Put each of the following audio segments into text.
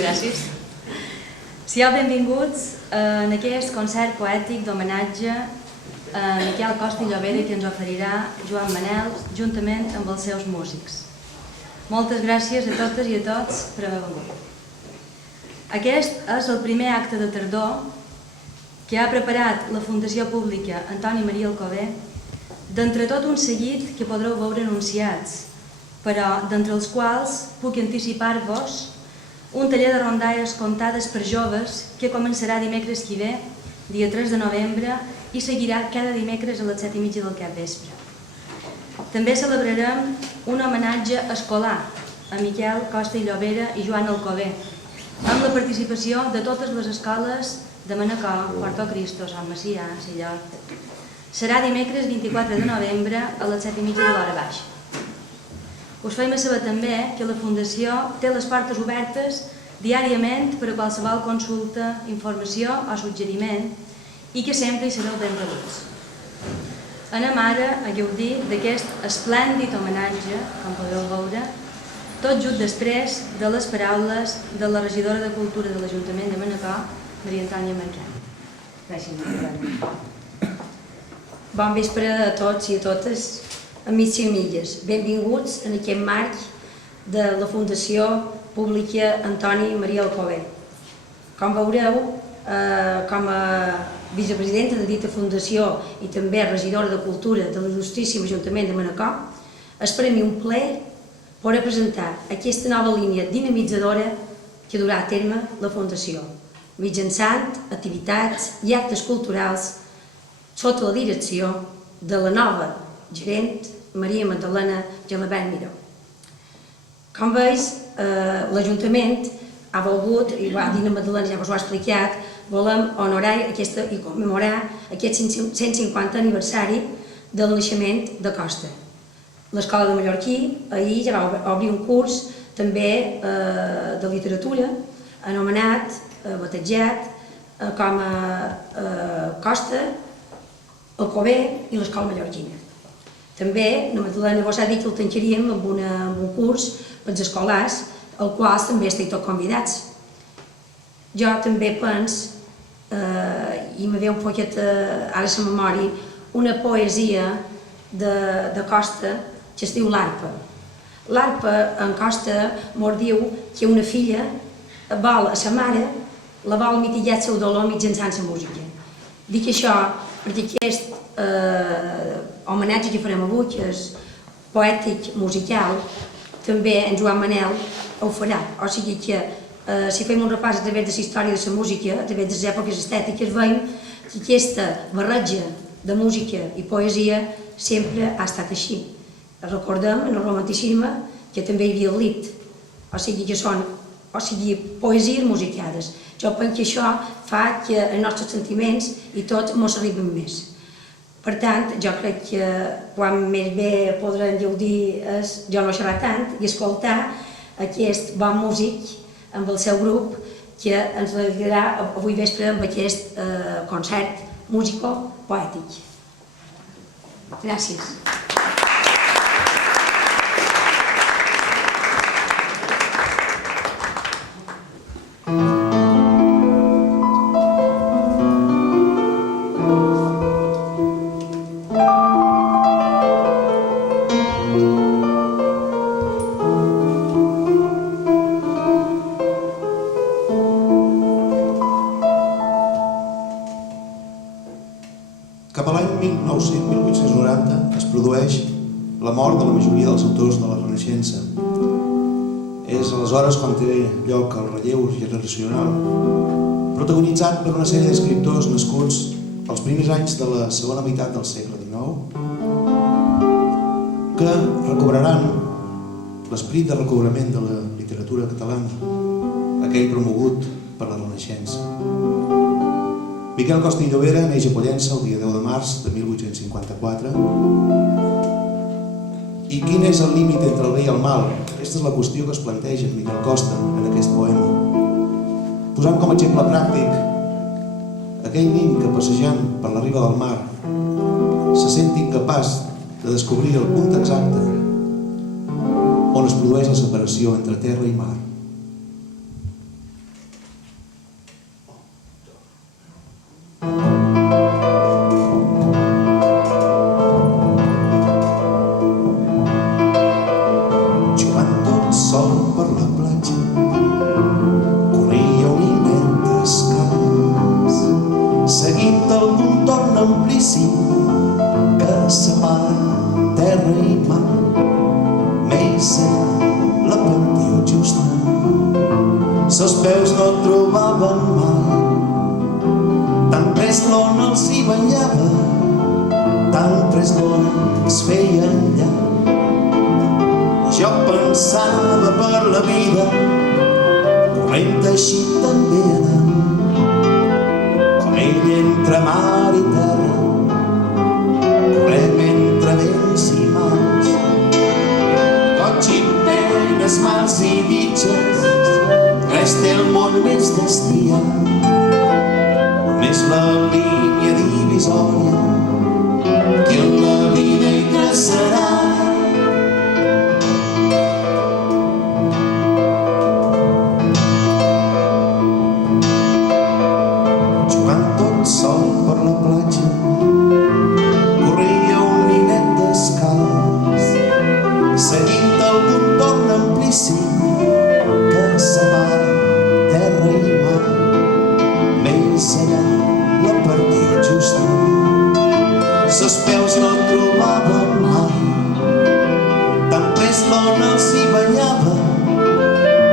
Gràcies. Siau benvinguts en aquest concert poètic d'homenatge a Miquel Costa i Llobera que ens oferirà Joan Manel juntament amb els seus músics. Moltes gràcies a totes i a tots per haver vengut. Aquest és el primer acte de tardor que ha preparat la Fundació Pública Antoni Maria Alcover d'entre tot un seguit que podreu veure anunciats, però d'entre els quals puc anticipar-vos un taller de rondalles contades per joves que començarà dimecres que ve, dia 3 de novembre, i seguirà cada dimecres a les 7:30 del capvespre. També celebrarem un homenatge escolar a Miquel Costa i Llobera i Joan Alcover, amb la participació de totes les escoles de Manacor, Portocristo, Sant Macià, Sillort. Serà dimecres 24 de novembre a les 7:30 de l'hora baixa. Us feim saber també que la Fundació té les portes obertes diàriament per a qualsevol consulta, informació o suggeriment i que sempre hi sereu ben rebuts. Anem ara a gaudir d'aquest esplèndid homenatge, com podeu veure, tot just després de les paraules de la regidora de Cultura de l'Ajuntament de Manacor, Maria Antònia Marquet. Gràcies, Maria. Bon vespre a tots i a totes, amics i amigues. Benvinguts en aquest marc de la Fundació Pública Antoni Maria Alcover. Com veureu, com a vicepresidenta de dita fundació i també regidora de Cultura de l'il·lustríssim Ajuntament de Manacor, és per a mi un plaer poder presentar aquesta nova línia dinamitzadora que durà a terme la Fundació, mitjançant activitats i actes culturals sota la direcció de la nova gerent Maria Magdalena Gelabert Miró. Com veus, l'Ajuntament ha volgut, i la Dina Magdalena ja us ho ha explicat, volem honorar i commemorar aquest 150 aniversari del naixement de Costa. L'Escola de Mallorquí ahir ja va obrir un curs també de literatura anomenat, batejat com a Costa, Alcover i l'Escola Mallorquina. També, la Magdalena vos ha dit que el tancaríem amb un curs per als escolars, al qual també esteu tots convidats. Jo també penso, i me ve un poquet ara a la memòria, una poesia de Costa que es diu l'Arpa. L'Arpa en Costa mos diu que una filla vol a sa mare, la vol mitigar el seu dolor mitjançant la música. Dic això perquè aquest homenatge que farem avui, que és poètic, musical, també en Joan Manel ho farà. O sigui que si fem un repàs a través de la història de la música, a través de les èpoques estètiques, veiem que aquesta barreja de música i poesia sempre ha estat així. Recordem en el romanticisme que també hi havia el lit, o sigui que són poesies musicades. Jo penso que això fa que els nostres sentiments i tots mos arriben més. Per tant, jo crec que quan més bé podrem gaudir és jo no xerrar tant i escoltar aquest bon músic amb el seu grup que ens alegrarà avui vespre amb aquest concert musico-poètic. Gràcies. Cap a l'any 1890 es produeix la mort de la majoria dels autors de la Renaixença. És aleshores quan té lloc el relleu generacional, protagonitzat per una sèrie d'escriptors nascuts als primers anys de la segona meitat del segle XIX, que recobraran l'esperit de recobrament de la literatura catalana, aquell promogut per la Renaixença. Miquel Costa i Llobera neix a Pollença el dia 10 de març de 1854. I quin és el límit entre el bé i el mal? Aquesta és la qüestió que es planteja en Miquel Costa en aquest poema. Posant com a exemple pràctic aquell nin que passejant per la riba del mar se sent incapaç de descobrir el punt exacte on es produeix la separació entre terra i mar. Jugant tot sol per la platja, corria un ninet descalç, seguint el contorn amplíssim que separa terra i mar. Més la partió justa, sos peus no trobaven mai. Tan pres l'ona els hi banyava, tan pres l'ona es feia enllà. Jo pensava per la vida, corrent així també anant, com ell entre mar i terra, correm entre vents i mars. Goig i penes, mals i ditxes, res té el món més destriat. Només la línia divisòria que en la vida hi traçarà. Jugant tot sol per la platja, corria un ninet descalç, seguint el contorn amplíssim que separa terra i mar. Més allà la partió justa, sos peus no trobaven mai. Tan pres l'ona els hi banyava,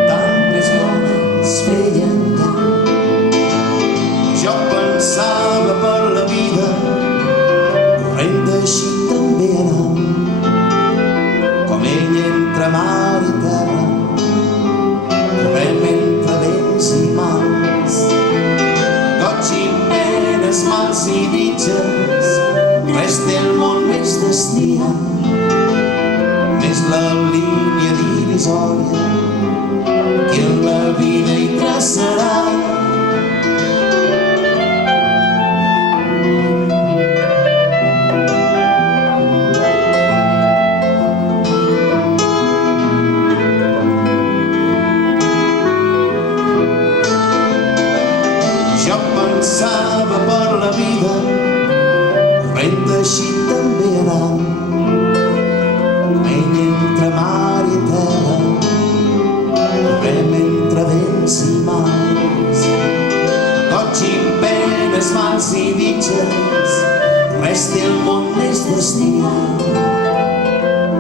tan pres l'ona es feia enllà. Jo pensava per la vida, corrent així també anant, com ell entre mar i terra, correm entre vents i mars. Goig i penes, mals i ditxes, res té el món més destriat. Més la línia divisòria que en la vida hi traçarà. Jo pensava per la vida, corrent així també anant, com ell entre mar i terra, correm entre vents i mars. Goig i penes, mals i ditxes, res té el món més destriat.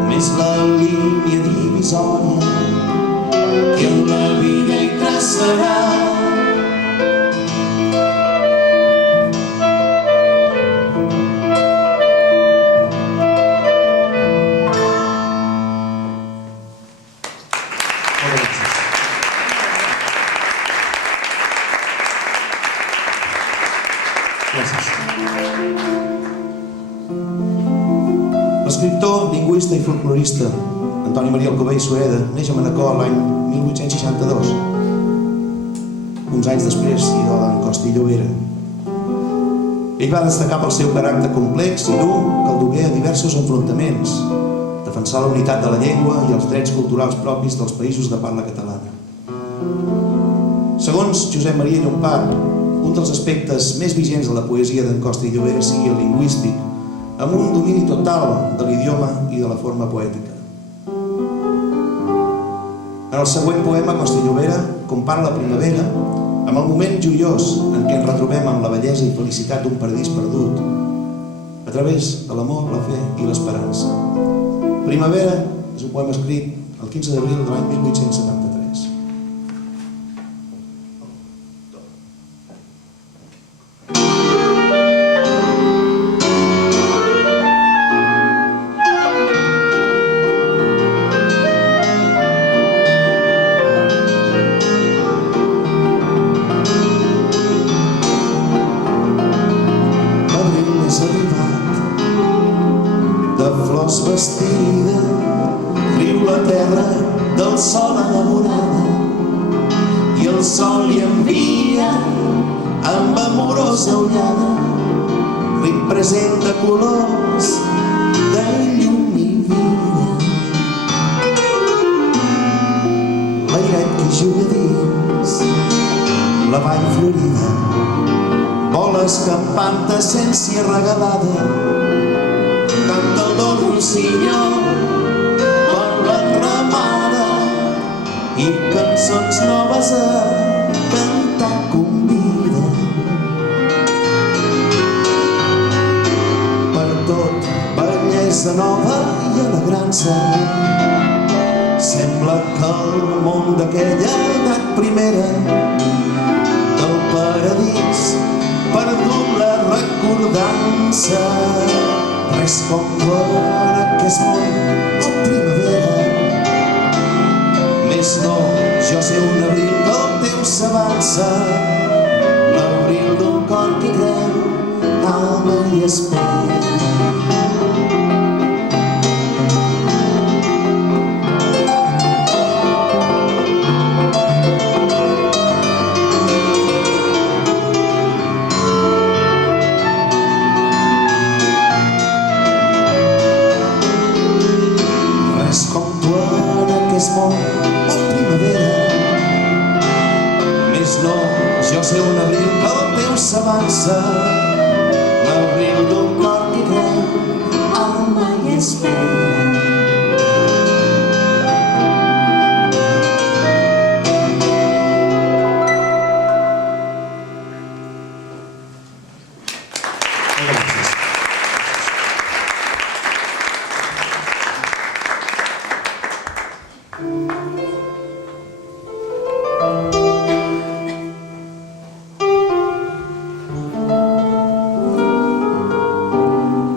Més la línia divisòria que en la vida hi traçarà. L'escriptor, lingüista i folclorista Antoni Maria Alcover i Sureda neix a Manacor l'any 1862, uns anys després idò d'en Costa i Llobera. Ell va destacar pel seu caràcter complex i dur que el dugué a diversos enfrontaments, defensar la unitat de la llengua i els drets culturals propis dels països de parla catalana. Segons Josep Maria Llompart, un dels aspectes més vigents de la poesia d'en Costa i Llobera sigui el lingüístic, amb un domini total de l'idioma i de la forma poètica. En el següent poema, Costa i Llobera compara la primavera amb el moment joiós en què ens retrobem amb la bellesa i felicitat d'un paradís perdut, a través de l'amor, la fe i l'esperança. Primavera és un poema escrit el 15 d'abril de l'any 1873. vestida, riu la terra del sol enamorada i el sol li envia amb amorosa ullada ric present de colors, de llum i vida. L'airet que juga dins la vall florida vola escampant d'essència regalada. Canta el don rossinyol per la ramada i cançons noves a cantar convida. Per tot bellesa nova i alegrança sembla que el món d'aquella edat primera del paradís perdut la recordança. Res com tu en aquest món o primavera. Més no, jo sé un abril que el teu s'avança, l'abril d'un cor que creu, ama i espera. Jo sé un abril que el teu s'avança, l'abril d'un cor que creu, ama i espera.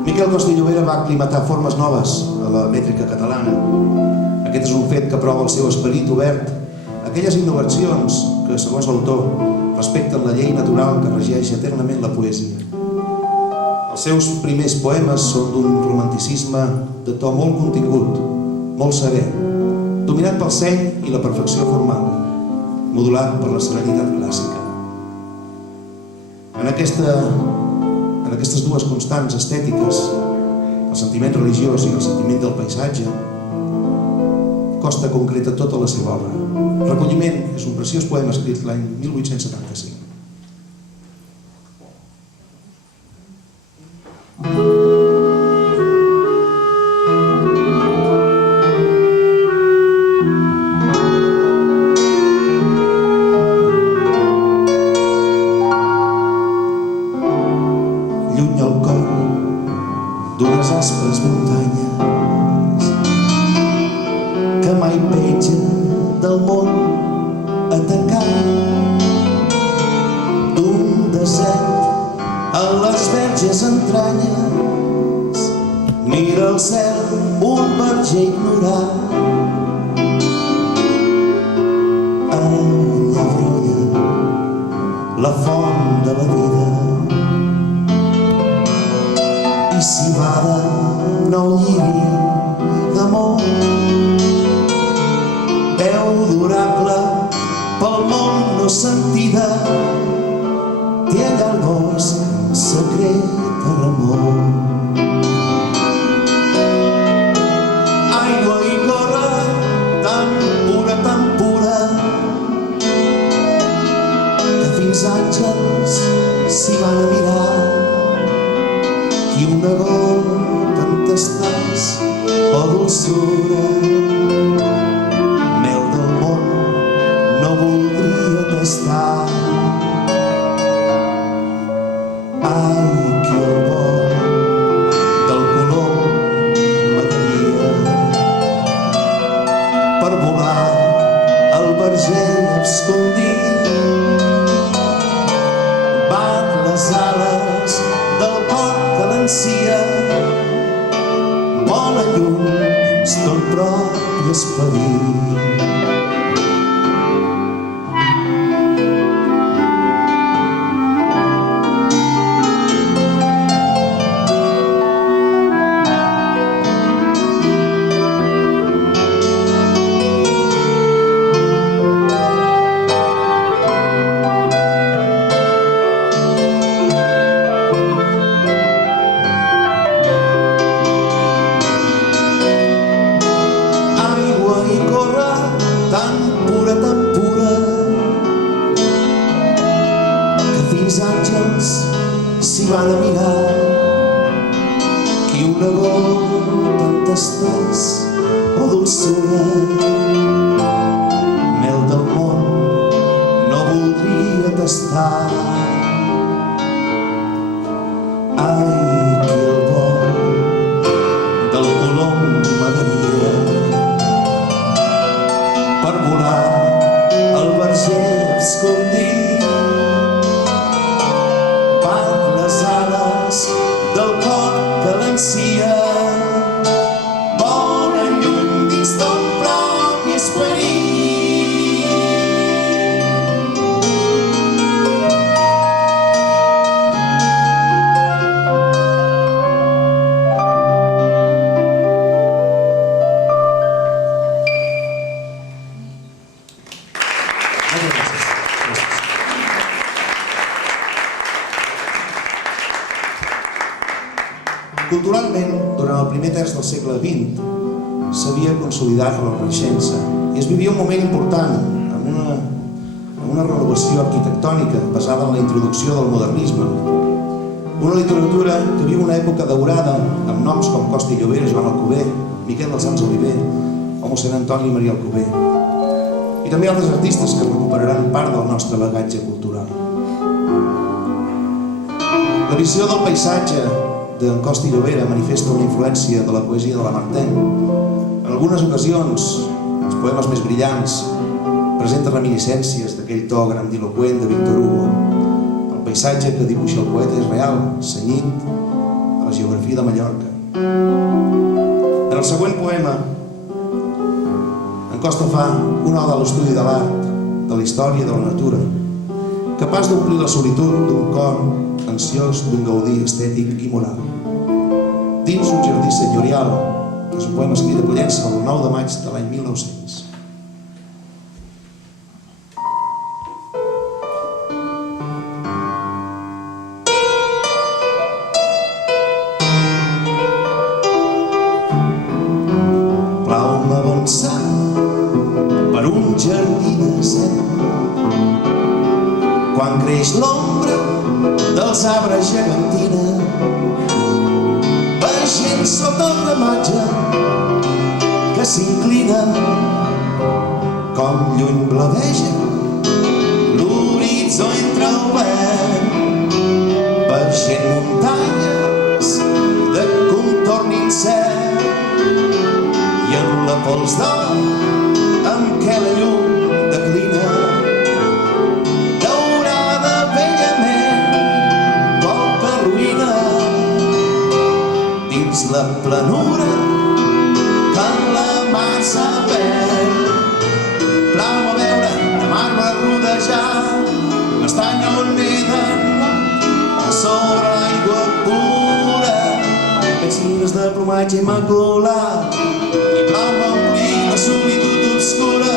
Miquel Costa i Llobera va aclimatar formes noves a la mètrica catalana. Aquest és un fet que prova el seu esperit obert a aquelles innovacions que, segons l'autor, respecten la llei natural que regeix eternament la poesia. Els seus primers poemes són d'un romanticisme de to molt contingut, molt serè, dominat pel seny i la perfecció formal, modulat per la serenitat clàssica. En aquestes dues constants estètiques, el sentiment religiós i el sentiment del paisatge, Costa concreta tota la seva obra. Recolliment és un preciós poema escrit l'any 1875. Lluny al cor d'unes aspres muntanyes que mai petja del món atacat, d'un desert a les verges entranyes mira el cel un verger ignorat. Allà brolla la font de la vida i civada nou lliri d'amor. Veu d'oracle pel món no sentida té allà el bosc secret de remor. Aigua hi corre tan pura que fins àngels s'hi van a mirar. I una gota en tastàs o dolçura, mel del món no voldria tastar. Ai, que el vol del color m'agradaria per volar al verger abscondit. Bat les ales del cor que l'ansia, vola lluny dins ton propi esperit. van a mirar qui una gota entesteix o dolçura. Mel del món no voldria tastar. Ai, qui el vol del colom m'agradaria per volar el verger escondit. Van les ales del cor que l'ansia, volen lluny dins del propi esperit. Culturalment, durant el primer terç del segle XX, s'havia consolidat la Renaixença i es vivia un moment important amb una renovació arquitectònica basada en la introducció del modernisme. Una literatura que viu una època daurada amb noms com Costa i Llobera, Joan Alcover, Miquel dels Sants Oliver o mossèn Antoni i Maria Alcover. I també altres artistes que recuperaran part del nostre bagatge cultural. La visió del paisatge d'en Costa i Llobera manifesta una influència de la poesia de Lamartine. En algunes ocasions, els poemes més brillants presenten reminiscències d'aquell to grandiloqüent de Víctor Hugo. El paisatge que dibuixa el poeta és real, cenyit a la geografia de Mallorca. En el següent poema, en Costa fa una oda a l'estudi de l'art, de la història i de la natura, capaç d'omplir la solitud d'un cor ansiós d'un gaudí estètic i moral. Dins un jardí senyorial, és un poema escrit a Pollença el 9 de maig de l'any 1900. Plau-me avançar per un jardí desert quan creix l'ombra dels arbres gegantina, veient sota el ramatge que s'inclina com lluny blaveja l'horitzó entreobert, veient muntanyes de contorn incert i en la pols d'or amb què la llum declina, la planura que la mar s'ha perd. Plau-me veure de marbre rodejar l'estany on neden sobre l'aigua pura peixines de plomatge immaculat. I plau-me omplir la solitud obscura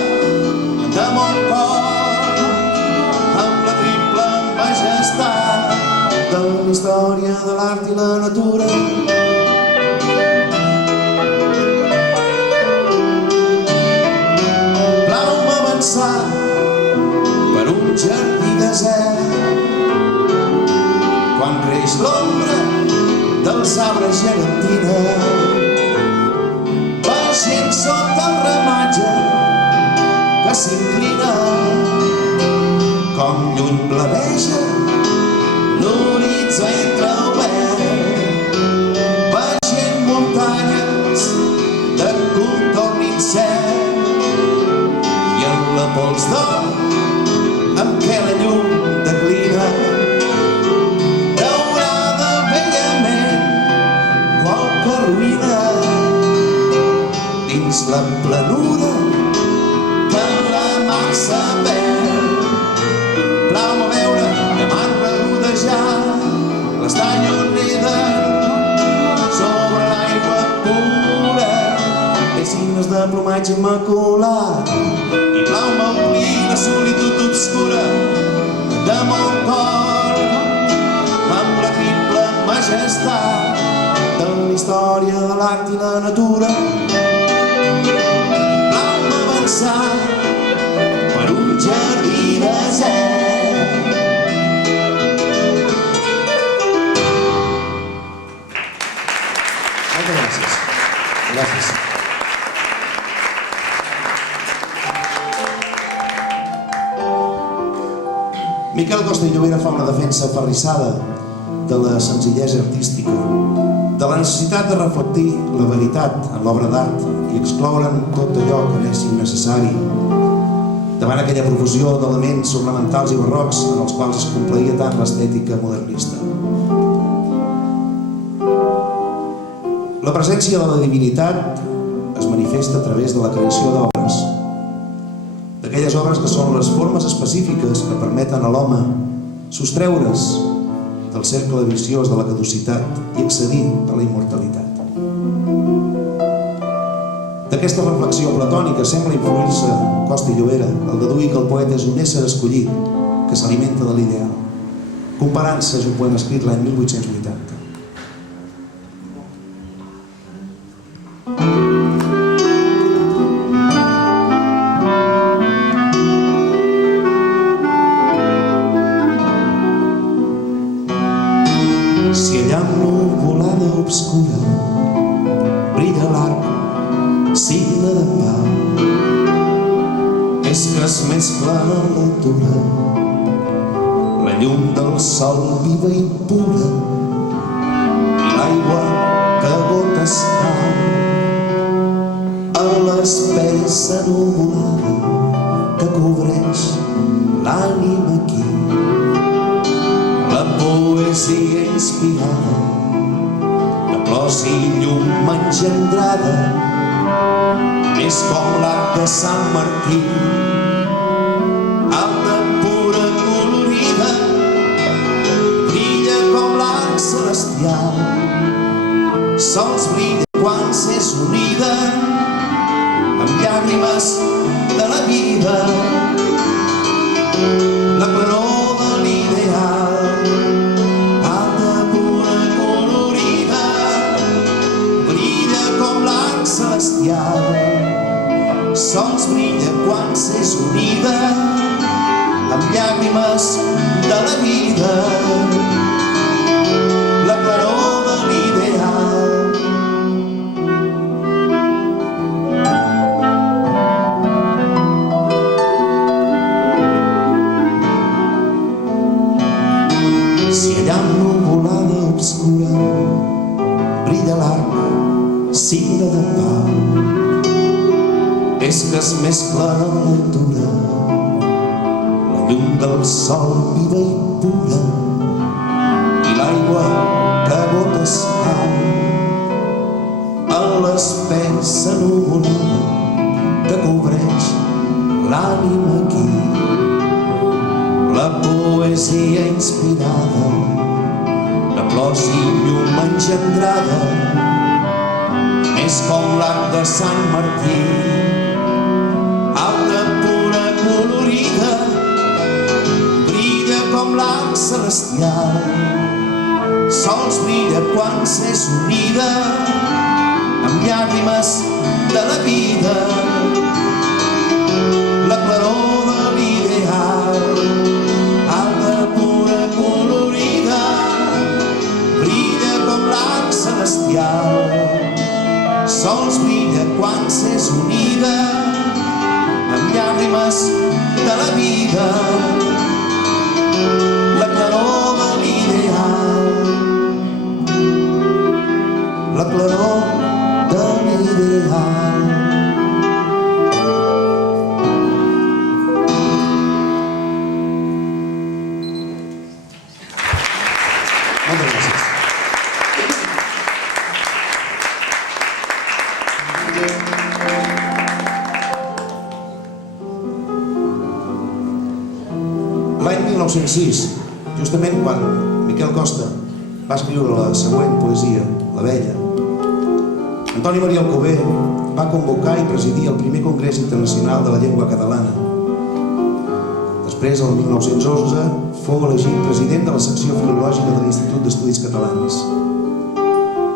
de mon cor amb la triple majestat de la història de l'art i la natura. Per un jardí desert quan creix l'ombra dels arbres gegantina, veient sota el ramatge que s'inclina com lluny blaveja l'horitzó entreobert, veient muntanyes de contorn incert la pols d'or amb què la llum declina, daurada bellament qualque ruïna dins la planura que la mar s'ha perd. Plau-me veure de marbre rodejar l'estany on neden sobre l'aigua pura piscines de plomatge immaculat. I plau-me omplir la solitud obscura de mon cor amb la triple majestat de la història de l'art i la natura. Plau-me avançar per un jardí desert Miquel Costa i Llobera fa una defensa aferrissada de la senzillesa artística, de la necessitat de reflectir la veritat en l'obra d'art i excloure'n tot allò que és innecessari, davant aquella profusió d'elements ornamentals i barrocs en els quals es complaïa tant l'estètica modernista. La presència de la divinitat es manifesta a través de la creació d'obres, d'aquelles obres que són les formes específiques que permeten a l'home sostreure's del cercle viciós de la caducitat i accedir a la immortalitat. D'aquesta reflexió platònica sembla influir-se Costa i Llobera al deduir que el poeta és un ésser escollit que s'alimenta de l'ideal, comparant-se a un poema escrit l'any 1880. Si allà amb nuvolada obscura brilla l'arc, signe de pau, és que es mescla en l'altura la llum del sol viva i pura i l'aigua que a gotes cau a l'espessa nuvolada que cobreix l'ànima aquí. La poesia inspirada de plors i llum engendrada és com l'arc de Sant Martí, alta, pura, colorida, brilla com l'arc celestial, sols brilla quan s'és unida amb llàgrimes de la vida, la claror de l'ideal. Celestial, sols brilla quan s'és unida amb llàgrimes de la vida, la claror de l'ideal. Si allà amb nuvolada obscura brilla l'arc, signe de pau, és que es mescla en l'altura la llum del sol viva i pura i l'aigua que a gotes cau a l'espessa nuvolada que cobreix l'ànima aquí. La poesia inspirada de plors i llum engendrada és com l'arc de Sant Martí, alta, pura, colorida, brilla com l'arc celestial, sols brilla quan s'és unida amb llàgrimes de la vida, la claror de l'ideal. Alta, pura, colorida, brilla com l'arc celestial, sols brilla quan s'és unida amb llàgrimes de la vida, la claror de l'ideal, la claror de l'ideal. Moltes gràcies. L'any 1906, justament quan Miquel Costa va escriure la següent poesia, La Vella, Antoni Maria Alcover va convocar i presidir el primer Congrés Internacional de la Llengua Catalana. Després, el 1911, fou elegit president de la secció filològica de l'Institut d'Estudis Catalans.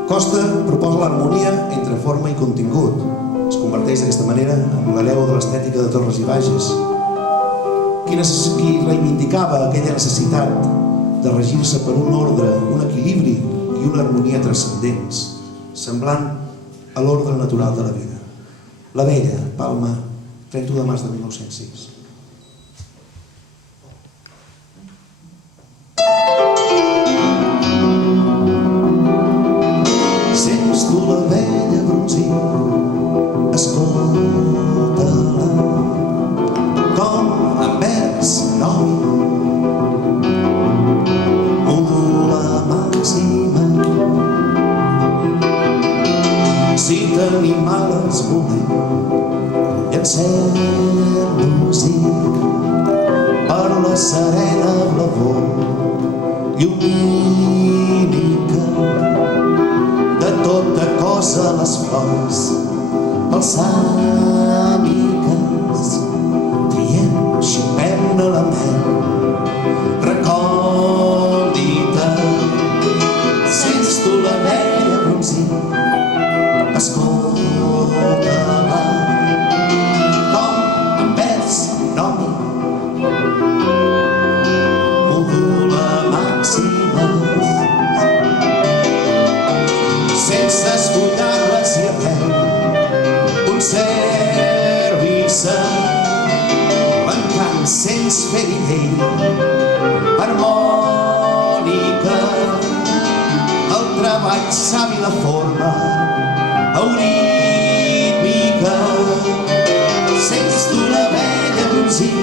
Costa proposa l'harmonia entre forma i contingut. Es converteix d'aquesta manera en l'hereu de l'estètica de Torres i Bages, qui reivindicava aquella necessitat de regir-se per un ordre, un equilibri i una harmonia transcendents, semblant a l'ordre natural de la vida. La Vella, Palma, 31 de març de 1906. joves volem i encén músic per la serena blavor llumínica de tota cosa les flors balsàmiques triem, xipem-ne la mel recòndita sents tu la vella bronzir escolta-la com en vers nomi modula màximes sense escoltar-les i arreu conservi-se l'encant sents fer-hi llei harmònica el treball savi la forma eurítmica sents tu la vella bronzir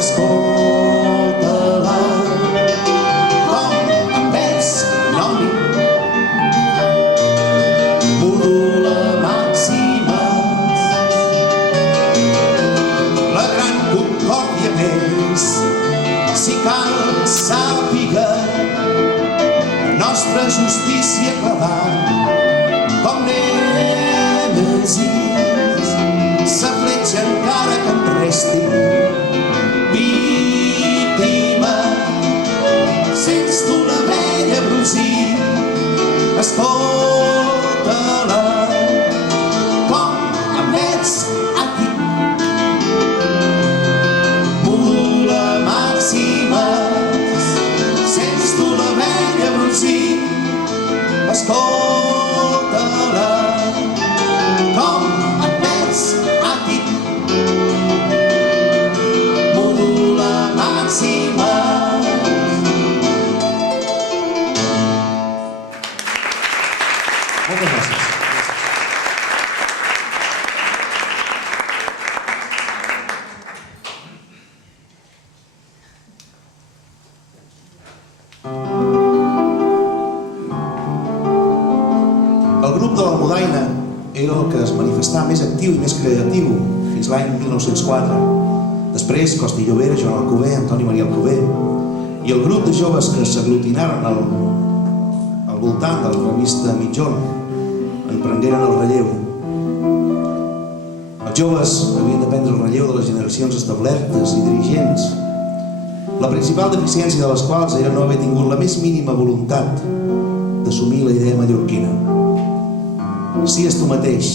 escolta-la com en vers nomi modula màximes la gran concòrdia més si cal sàpiga nostra justícia clavar com nèmesis sa fletxa encara que en resti víctima sents tu la vella bronzir escolta-la com en vers aquí modula màximes sents tu la vella bronzir escolta-la com en vers aquí modula màximes. Moltes gràcies. El grup de l'Almudaina era el que es manifestava més actiu i més creatiu fins l'any 1904. Després, Costa i Llobera, Joan Alcover, Antoni Maria Alcover i el grup de joves que s'aglutinaren al voltant de la revista Mitjón en prengueren el relleu. Els joves havien de prendre el relleu de les generacions establertes i dirigents, la principal deficiència de les quals era no haver tingut la més mínima voluntat d'assumir la idea mallorquina. Sigues tu mateix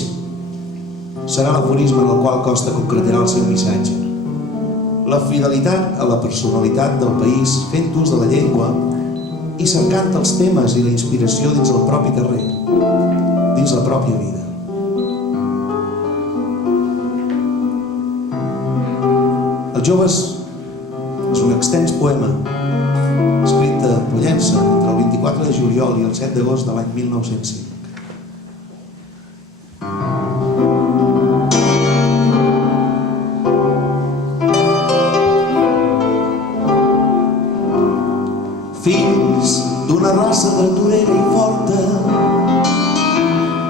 serà l'aforisme en el qual Costa concretarà el seu missatge. La fidelitat a la personalitat del país fent ús de la llengua i cercant els temes i la inspiració dins el propi carrer, dins la pròpia vida. Els joves és un extens poema escrit a Pollença entre el 24 de juliol i el 7 d'agost de l'any 1905. Fills d'una raça dreturera i forta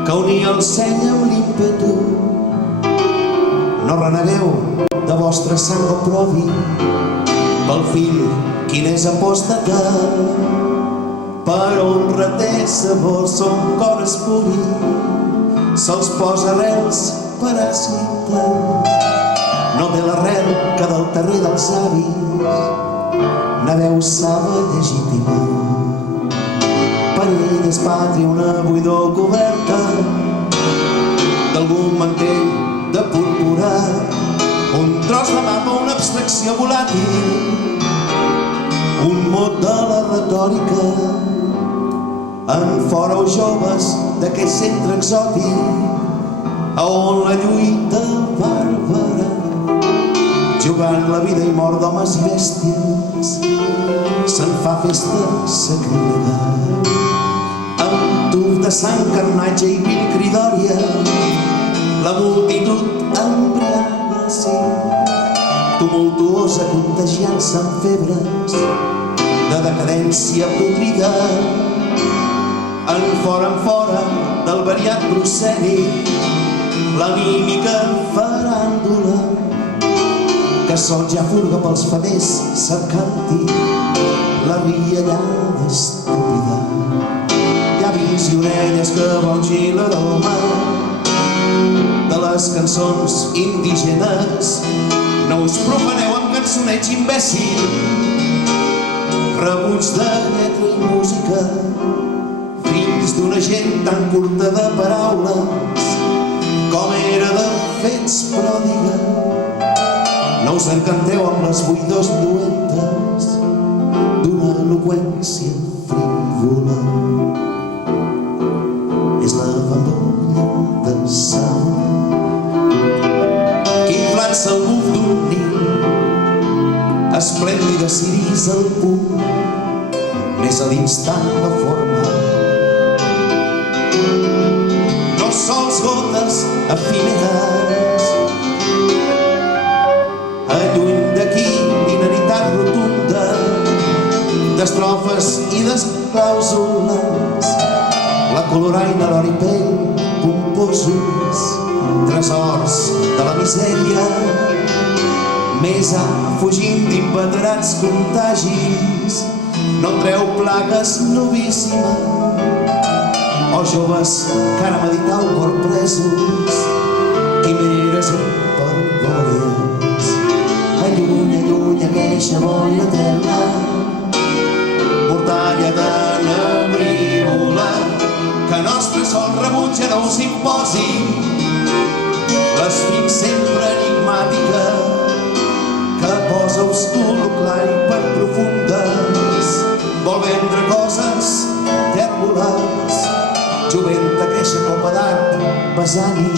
que unia el seny amb l'ímpetu. No renegueu de vostra sang o provi pel fill quin és apòstata. Per honra té sabor son cor es pugui, se'ls posa arrels paràsites. No té l'arrel que del terrer dels avis n'haveu saba legítima. Per ell és pàtria una buidor coberta d'algun mantell de púrpura, un tros de mapa, una abstracció volàtil, un mot de la retòrica. En fóreu joves d'aquell centre exòtic a on la lluita bàrbara, jugant la vida i mort d'homes i bèsties, se'n fa festa sacrílega. Amb tuf de sang, carnatge i vil cridòria, la multitud embriaga, sí, tumultuosa, contagiant-se amb febres de decadència podrida. En fora del variat prosènic l'anímica faràndula que sol ja furga pels faders cercant-hi la riallada estúpida. Llavis i orelles que bongi l'aroma de les cançons indígenes. No us profaneu amb cançonets imbècil, rebuig de lletra i música, fills d'una gent tan curta de paraules com era de fets pròdiga. No us encanteu amb les buidors lluentes d'una eloqüència frívola. És la bambolla de sabó que inflant-se el buf d'un nil, esplèndida ciris al punt, més a l'instant la forma. No sols gotes efímeres, alluny d'aquí binaritat rotunda d'estrofes i d'esclàusules, la coloraina, l'or i pell, pomposos tresors de la misèria, més fugint d'inveterats contagis. No treu plagues novíssimes o joves que ara meditau cor presos, quimeres hiperbòlies. Allunya, allunya aqueixa boira eterna, mortalla de nebrívola, que nostre sol rebutja no us imposi l'esfinx sempre enigmàtica que posa obscur clar i per profundes. Vol vendre coses tèrboles, joventa queixa copa d'art besant-hi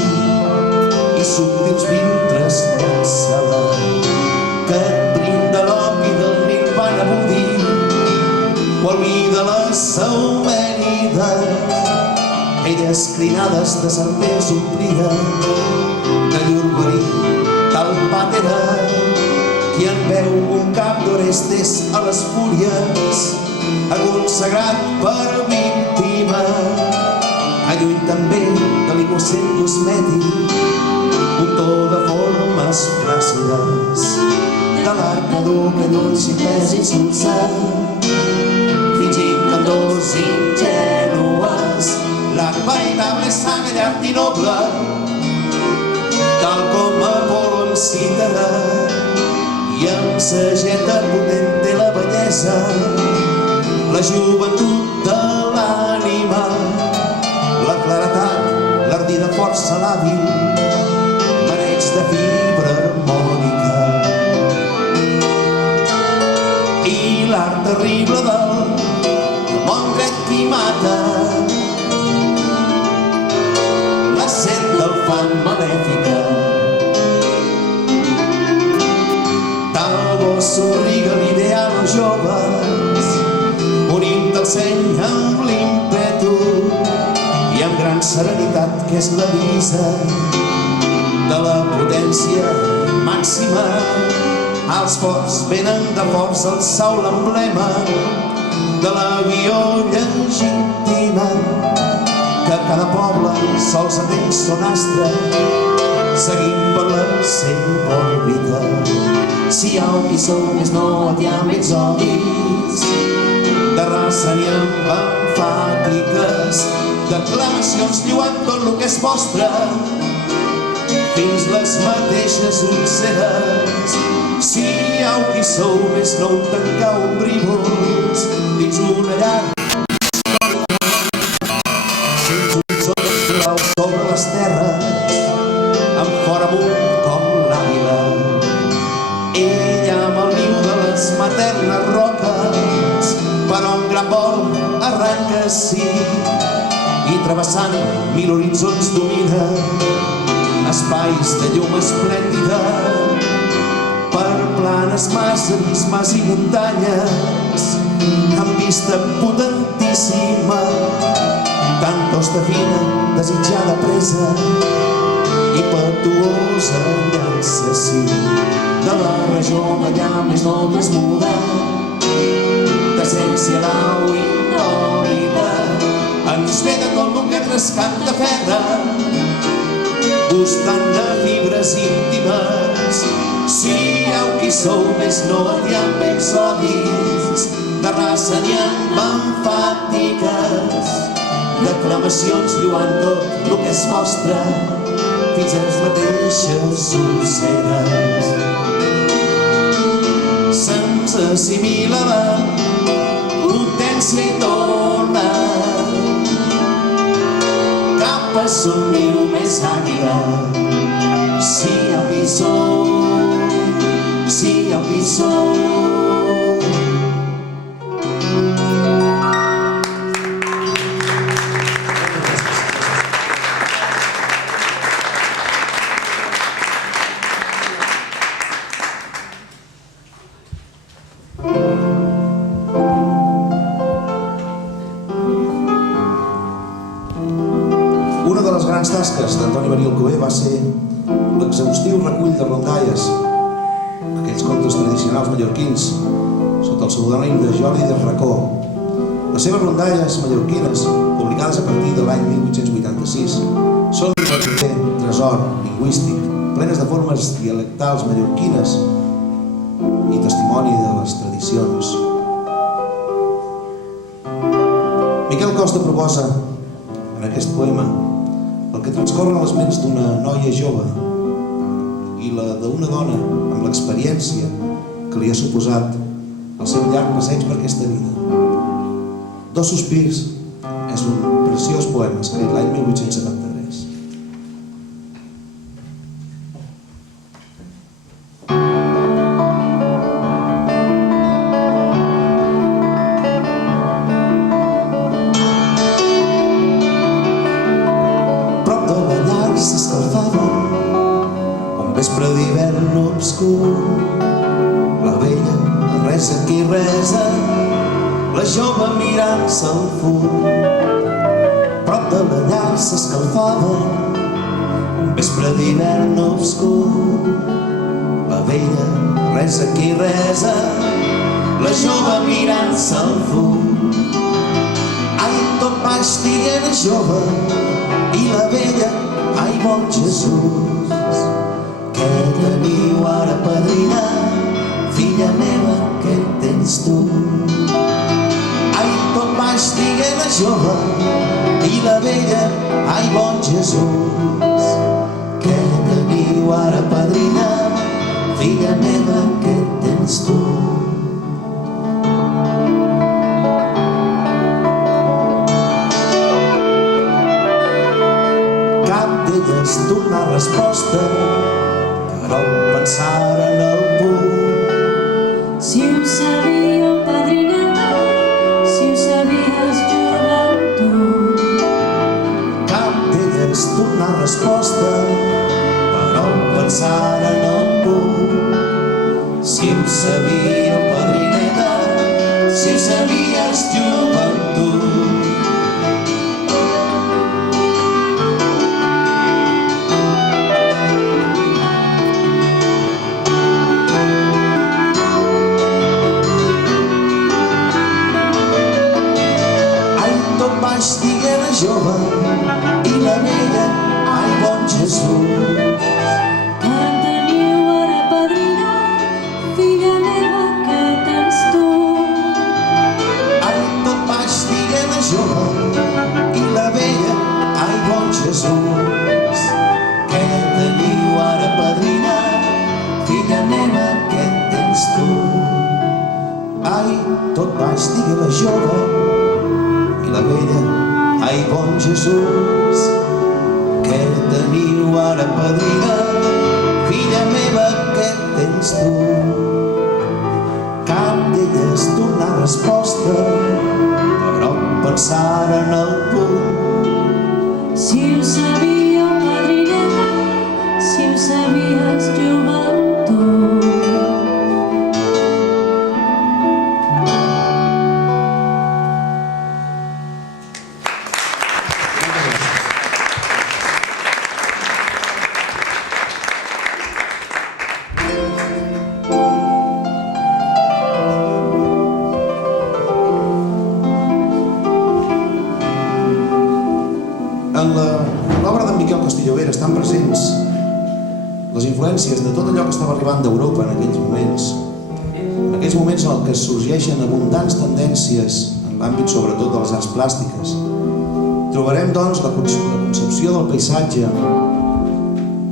i subtils filtres d'excel·la que brinda l'opi del nirvana budí o el vi de les eumènides. Elles crinades de serpents omplida de llur verí tal pàtera, qui en veu un cap d'Orestes a les fúries consagrat per víctima. Alluny també de l'innocent cosmètic, un to de formes plàcides, de l'arcador que lluny xipès insulsa, fingint candors ingènues, la veritable sang llarg i noble, tal com Apol·lo en cítara, i amb sageta potent té la bellesa, la joventut de l'ànima, la claretat, l'ardida força l'hàbil, maneig de fibra harmònica. I l'art terrible del bon dret qui mata, la set del fan malèfica. Tal bo somriga l'ideal als joves, unint el seny amb l'ímpetu i amb gran serenitat que és la divisa de la potència màxima. Els forts venen de força al sau l'emblema de l'avió legítima que cada poble sols atén son astre seguint per la seva òrbita. Si hi ha un qui sou més no et hi ha més odis de raça ni amb emfàtiques declamacions lluant tot el que és vostre fins les mateixes ulceres. Si hi ha un qui sou més no tancau brívols dins una llar sobre les terres, en fora amunt com l'àguila. Ella amb el niu de les maternes roques, però en gran vol arranca sí, i travessant 1000 horitzons domina espais de llum esplèndida, per planes mars, abismes i muntanyes, amb vista potentíssima, tan tosta fina, desitjada presa i petuosa llança sí, de la regió d'allà més nobles muda, d'essència d'au indòmita, ens ve de tot el que rescat de ferra, buscant de fibres íntimes. Siau qui sou, més no hi ha episodis de raça ni amb emfàtiques, declamacions lluant tot el que es mostra fins a les mateixes ulceres. Se'ns assimila la potència i torna cap a somniu més àguila. Si hi ha pisó, si hi ha pisó. Una de les grans tasques d'Antoni Maria Alcover va ser l'exhaustiu recull de rondalles, aquells contes tradicionals mallorquins, sota el pseudònim de Jordi de Racó. Les seves rondalles mallorquines, publicades a partir de l'any 1886, són un verdader tresor lingüístic, plenes de formes dialectals mallorquines i testimoni de les tradicions. Miquel Costa proposa, en aquest poema, el que transcorre a les ments d'una noia jove i la d'una dona amb l'experiència que li ha suposat el seu llarg passeig per aquesta vida. Dos sospirs és un preciós poema escrit l'any 1873. S'escalfava un vespre d'hivern obscur. La vella resa qui resa, la jove mirant-se al fur. Prop de la llar s'escalfava un vespre d'hivern obscur. La vella resa qui resa, la jove mirant-se al fur. Ai, tot baix dient jove i la vella, ai, bon Jesús, què teniu ara, padrina, filla meva, què tens tu? Ai, tot baix diguent la jove i la vella, ai, bon Jesús, què teniu ara, padrina, filla meva, què tens tu? Tornar resposta, però pensaren el punt. Si ho sabíeu, padrineta, si ho sabies, joventut. Cap d'elles tornar resposta, però pensaren el punt. Si ho sabíeu, padrineta, si ho sabies, joventut. Digué la jove i la vella, ai, bon Jesús. Què teniu ara, padrina, filla meva, què tens tu? Ai, tot baix digué la jove i la vella, ai, bon Jesús. Què teniu ara, padrina, filla meva, què tens tu? Ai, tot baix digué la jove i la vella, ai, bon Jesús, què teniu ara, padrina, filla meva, què tens tu? Cap d'elles donà resposta, però pensaren el punt. Si ho sabíeu, padrineta, si ho sabies, joventut. moments, les influències de tot allò que estava arribant d'Europa en aquells moments en què sorgeixen abundants tendències en l'àmbit sobretot de les arts plàstiques, trobarem doncs la concepció del paisatge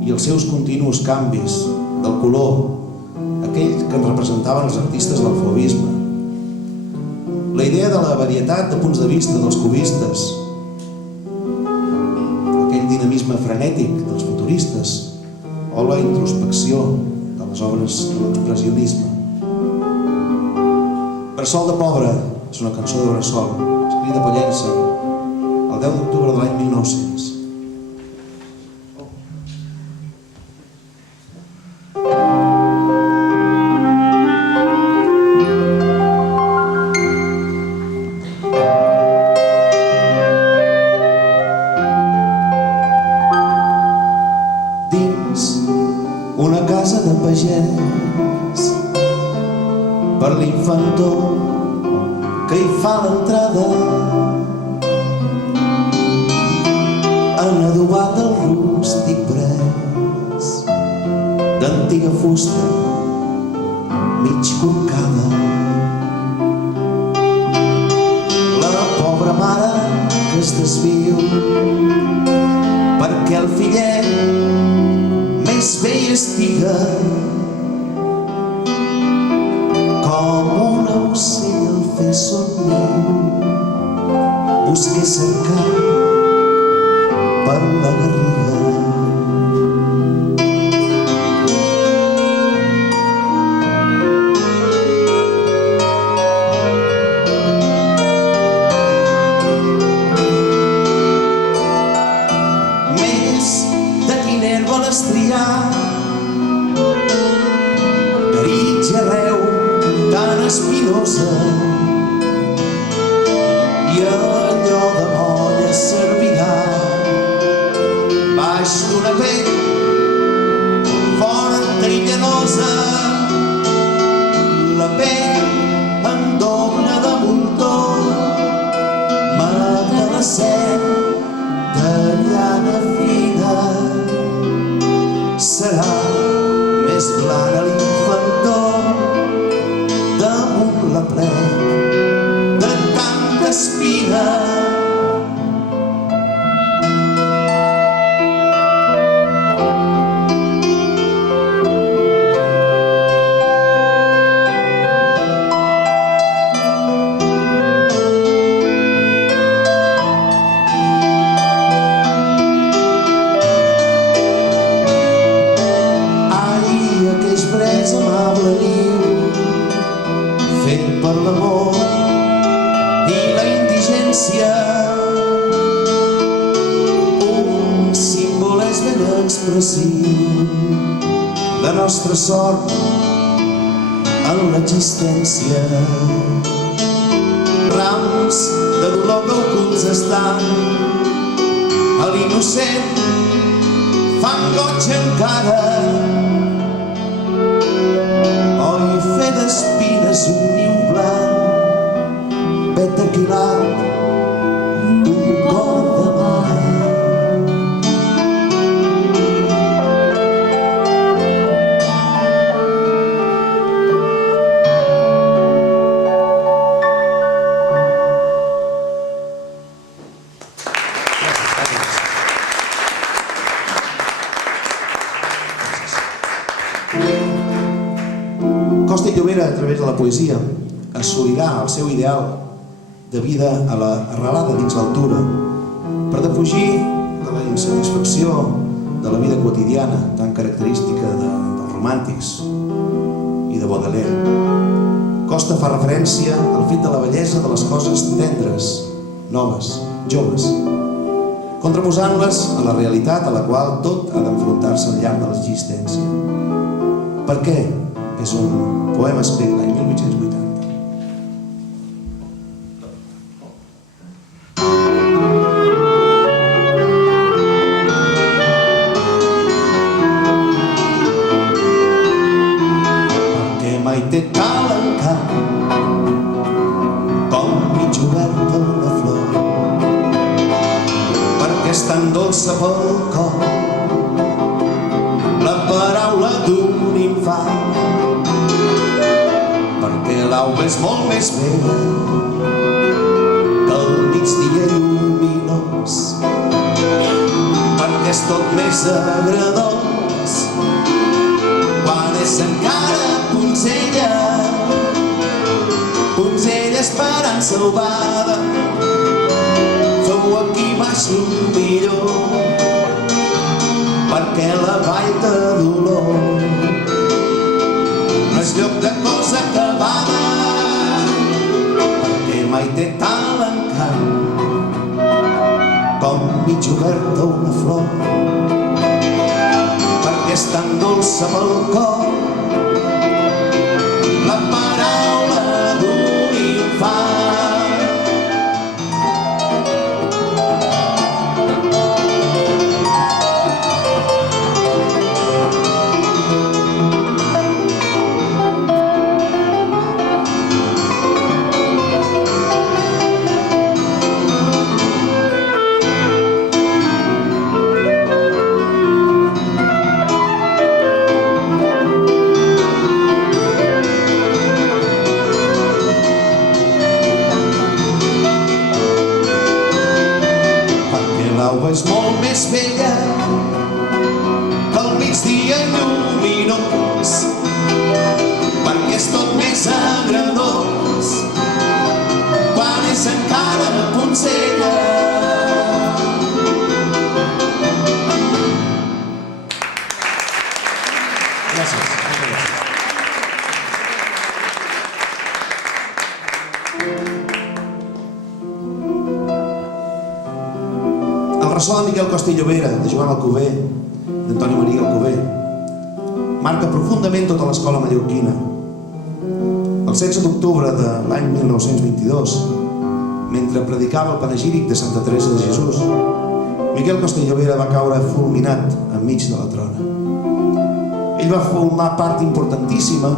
i els seus continus canvis, del color, aquell que ens representaven els artistes del fauvisme, la idea de la varietat de punts de vista dels cubistes, aquell dinamisme frenètic dels futuristes o la introspecció de les obres de l'expressionisme. Bressol de pobre és una cançó de Bressol, escrita a Pollença el 10 d'octubre de l'any 1900. Dins una casa de pagès, per l'infantó que hi fa l'entrada, han adobat el rústic pres d'antiga fusta mig corcada. La pobra mare que es desviu perquè el fillet més vell estiga, com un ocell al fer son niu busqué cercar per la garriga. Més de quin herba l'estriar, peritge arreu tan espinosa, i allò de molla servirà baix d'una pell forta i llanosa. La pell em dona de moltó, mata la set de llana fina, serà més blana l'infantó damunt la plec de tanta espina. Amable niu fet per l'amor i la indigència, un símbol és ben expressiu de nostra sort en l'existència. Rams de dolor que ocults estan a l'innocent fan goig encara. Oi, fer d'espines un niu blanc, vet aquilat d'un cor de mare. Costa i Llobera, a través de la poesia, assolirà el seu ideal de vida arrelada dins l'altura per defugir de la insatisfacció de la vida quotidiana tan característica dels romàntics i de Baudelaire. Costa fa referència al fet de la bellesa de les coses tendres, noves, joves, contraposant-les a la realitat a la qual tot ha d'enfrontar-se al llarg de l'existència. Per què? És un poema escrit l'any 1880. Perquè mai té tal encant com mig oberta una flor, perquè és tan dolça pel cor triomfant, perquè l'aigua és molt més bella que el migdia lluminós, perquè és tot més agradós quan és encara punzella, punzella esperant salvada. Sou aquí baix el millor, perquè la vall de dolor no és lloc de cosa acabada, perquè mai té tal encant com mig oberta una flor, perquè és tan dolça pel cor la paraula d'un infant. L'aigua és molt més bella que el migdia lluminós, perquè és tot més agradós quan és encara punzella. Gràcies. El ressò de Miquel Costa i Llobera, de Joan Alcover, d'Antoni Maria Alcover, marca profundament tota l'escola mallorquina. El 16 d'octubre de l'any 1922, mentre predicava el panegíric de Santa Teresa de Jesús, Miquel Costa i Llobera va caure fulminat enmig de la trona. Ell va formar part importantíssima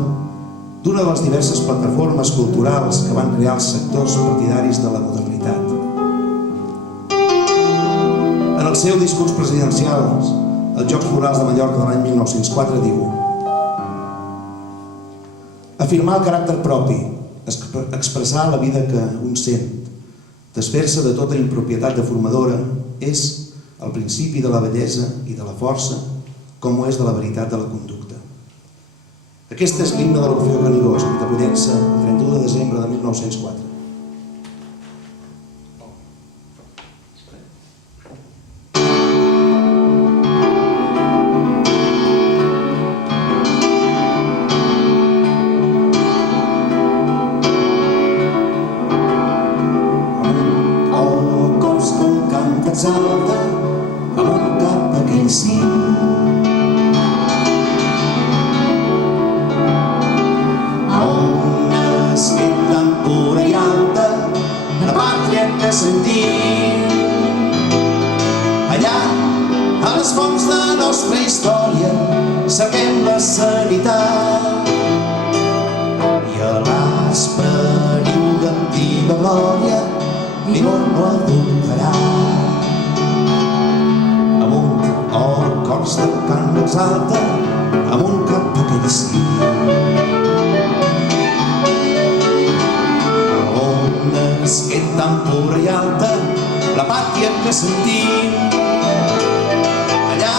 d'una de les diverses plataformes culturals que van crear els sectors partidaris de la modernitat. En el seu discurs presidencial als Jocs Florals de Mallorca de l'any 1904 diu: afirmar el caràcter propi, expressar la vida que un sent, desfer-se de tota impropietat deformadora, és el principi de la bellesa i de la força, com ho és de la veritat de la conducta. Aquest és l'himne de l'Orfeó Canigó, escrit a Pollença el 31 de desembre de 1904. Exalta amunt cap a aquell cim, on es queda tan pura i alta la pàtria que sentim. Allà, a les fonts de nostra història, cerquem la sanitat i a l'aspre riu d'antiga glòria ningú no adoptarà. Cors del cant exalta amunt cap a aquell cim, on es queda tan pura i alta la pàtria que sentim. Allà,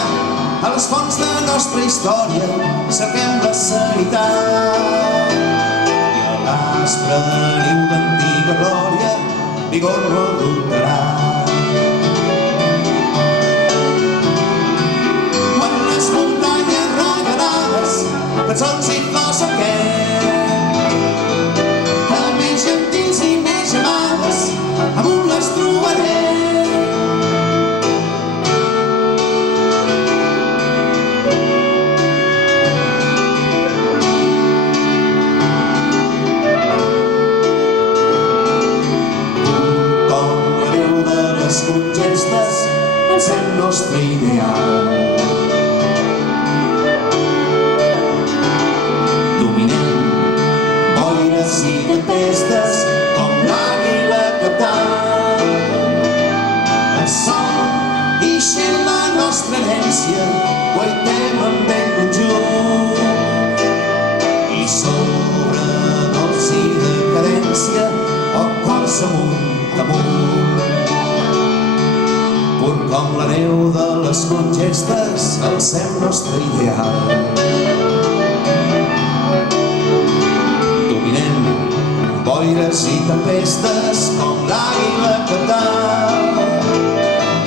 a les fonts de nostra història, cerquem la sanitat i a l'aspre riu d'antiga glòria vigor no adoptarà. Cançons i flors aquest, que més gentils i més amades amunt les trobarem. Com la veu de qualsevol gestes alcem nostre ideal. Dominem boires i tempestes com l'àguila cabdal.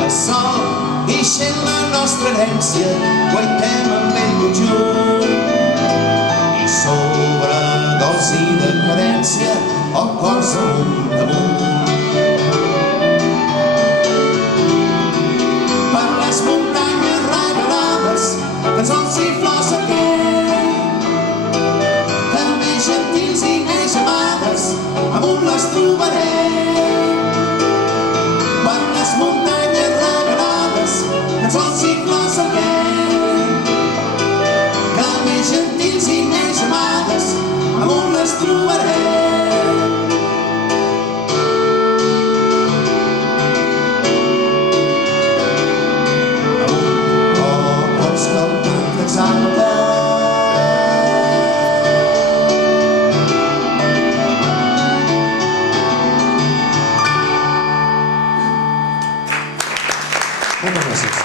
El sol ixent la nostra herència, guaitem amb ell conjunt. I sobre dols i de cadència, o cors amunt amunt. Per les muntanyes regalades, cançons i flors aquest, que més gentils i més amades, amunt les trobarem. Per les muntanyes regalades, cançons i flors aquest, que més gentils i més amades, amunt les trobarem. Moltes gràcies.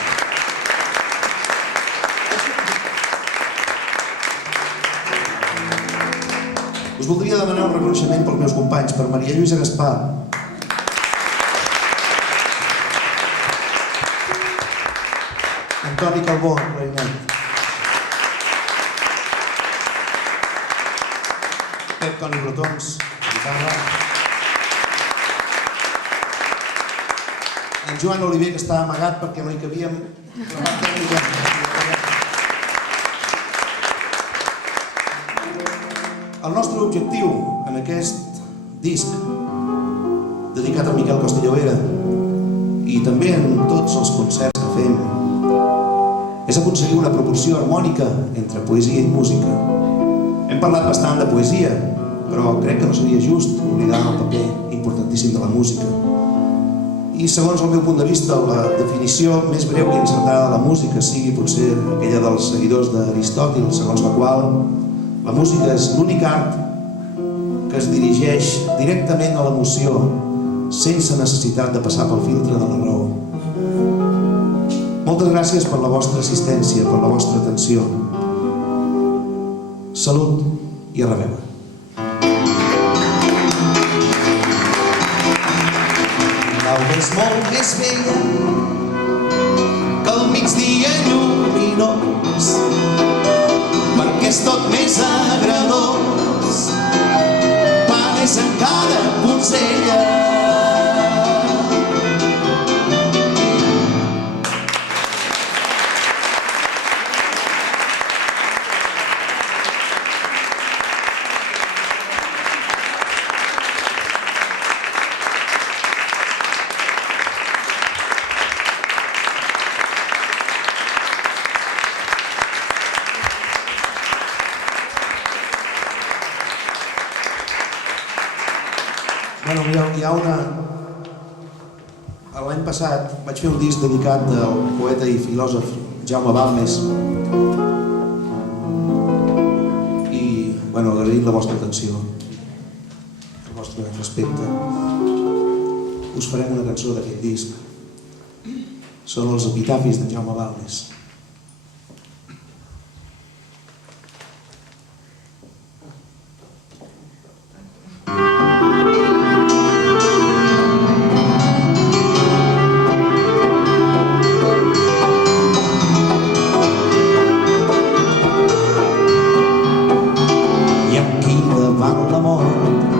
Us voldria demanar un reconeixement pels meus companys, per Maria Lluïsa Gaspar, Antoni Calbó, clarinet, Pep Coni Brotons, guitarra, en Joan Oliver, que està amagat perquè no hi cabíem. El nostre objectiu en aquest disc dedicat a Miquel Costellovera i també en tots els concerts que fem és aconseguir una proporció harmònica entre poesia i música. Hem parlat bastant de poesia, però crec que no seria just oblidar el paper importantíssim de la música. I segons el meu punt de vista, la definició més breu i encertada de la música sigui potser aquella dels seguidors d'Aristòtil, segons la qual la música és l'únic art que es dirigeix directament a l'emoció sense necessitat de passar pel filtre de la raó. Moltes gràcies per la vostra assistència, per la vostra atenció. Salut i a reveure. L'alba és molt més bella que el migdia lluminós, perquè és tot més agradós quan és encara poncella. Bueno, hi ha una... L'any passat vaig fer un disc dedicat al poeta i filòsof Jaume Balmes i, bueno, agraïm la vostra atenció, el vostre respecte. Us farem una cançó d'aquest disc. Són els epitafis de Jaume Balmes.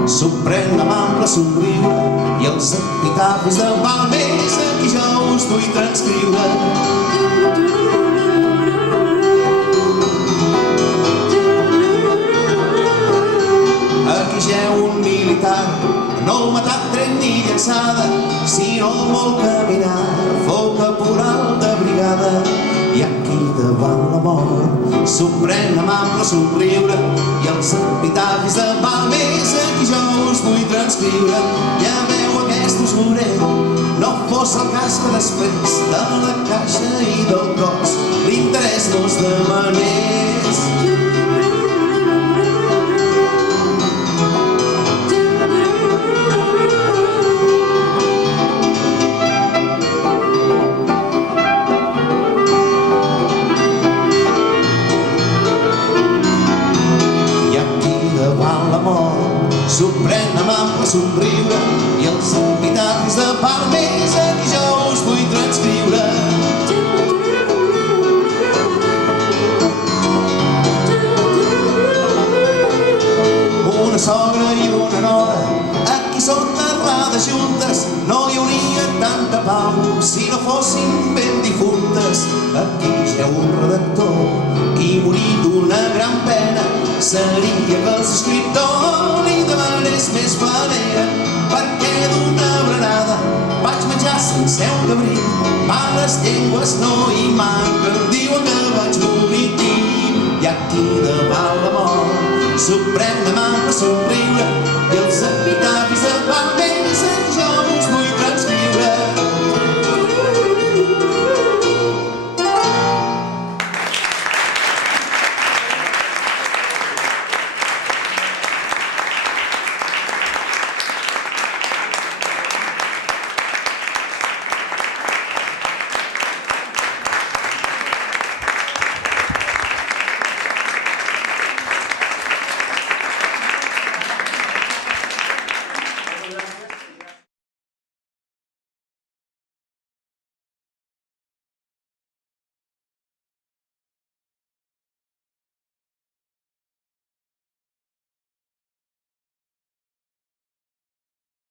Sorprèn amb ample somriure i els epitafis de Balmes aquí jo us vull transcriure. Aquí jeu un militar, no el matat tret ni llançada, sinó molt caminar, fou caporal de brigada. I aquí davant la mort sorprèn amb ample somriure i els epitafis de Balmes aquí jo us vull transcriure. Ja veu aquest usurer, no fos el cas que després de la caixa i del cos l'interès no es demanés. s'ho pren amb ample somriure i els epitatis de palmes aquí jo us vull transcriure. Una sogra i una nora aquí soterrades juntes, no hi hauria tanta pau si no fossin ben difuntes. Aquí hi ha un redactor i morir d'una gran pena seria que els escriptor li demanés més planera, perquè d'una berenada vaig menjar sense un cabrit, males llengües no hi manquen, diuen que vaig vomitir. I aquí davant la mort s'ho pren amb ample somriure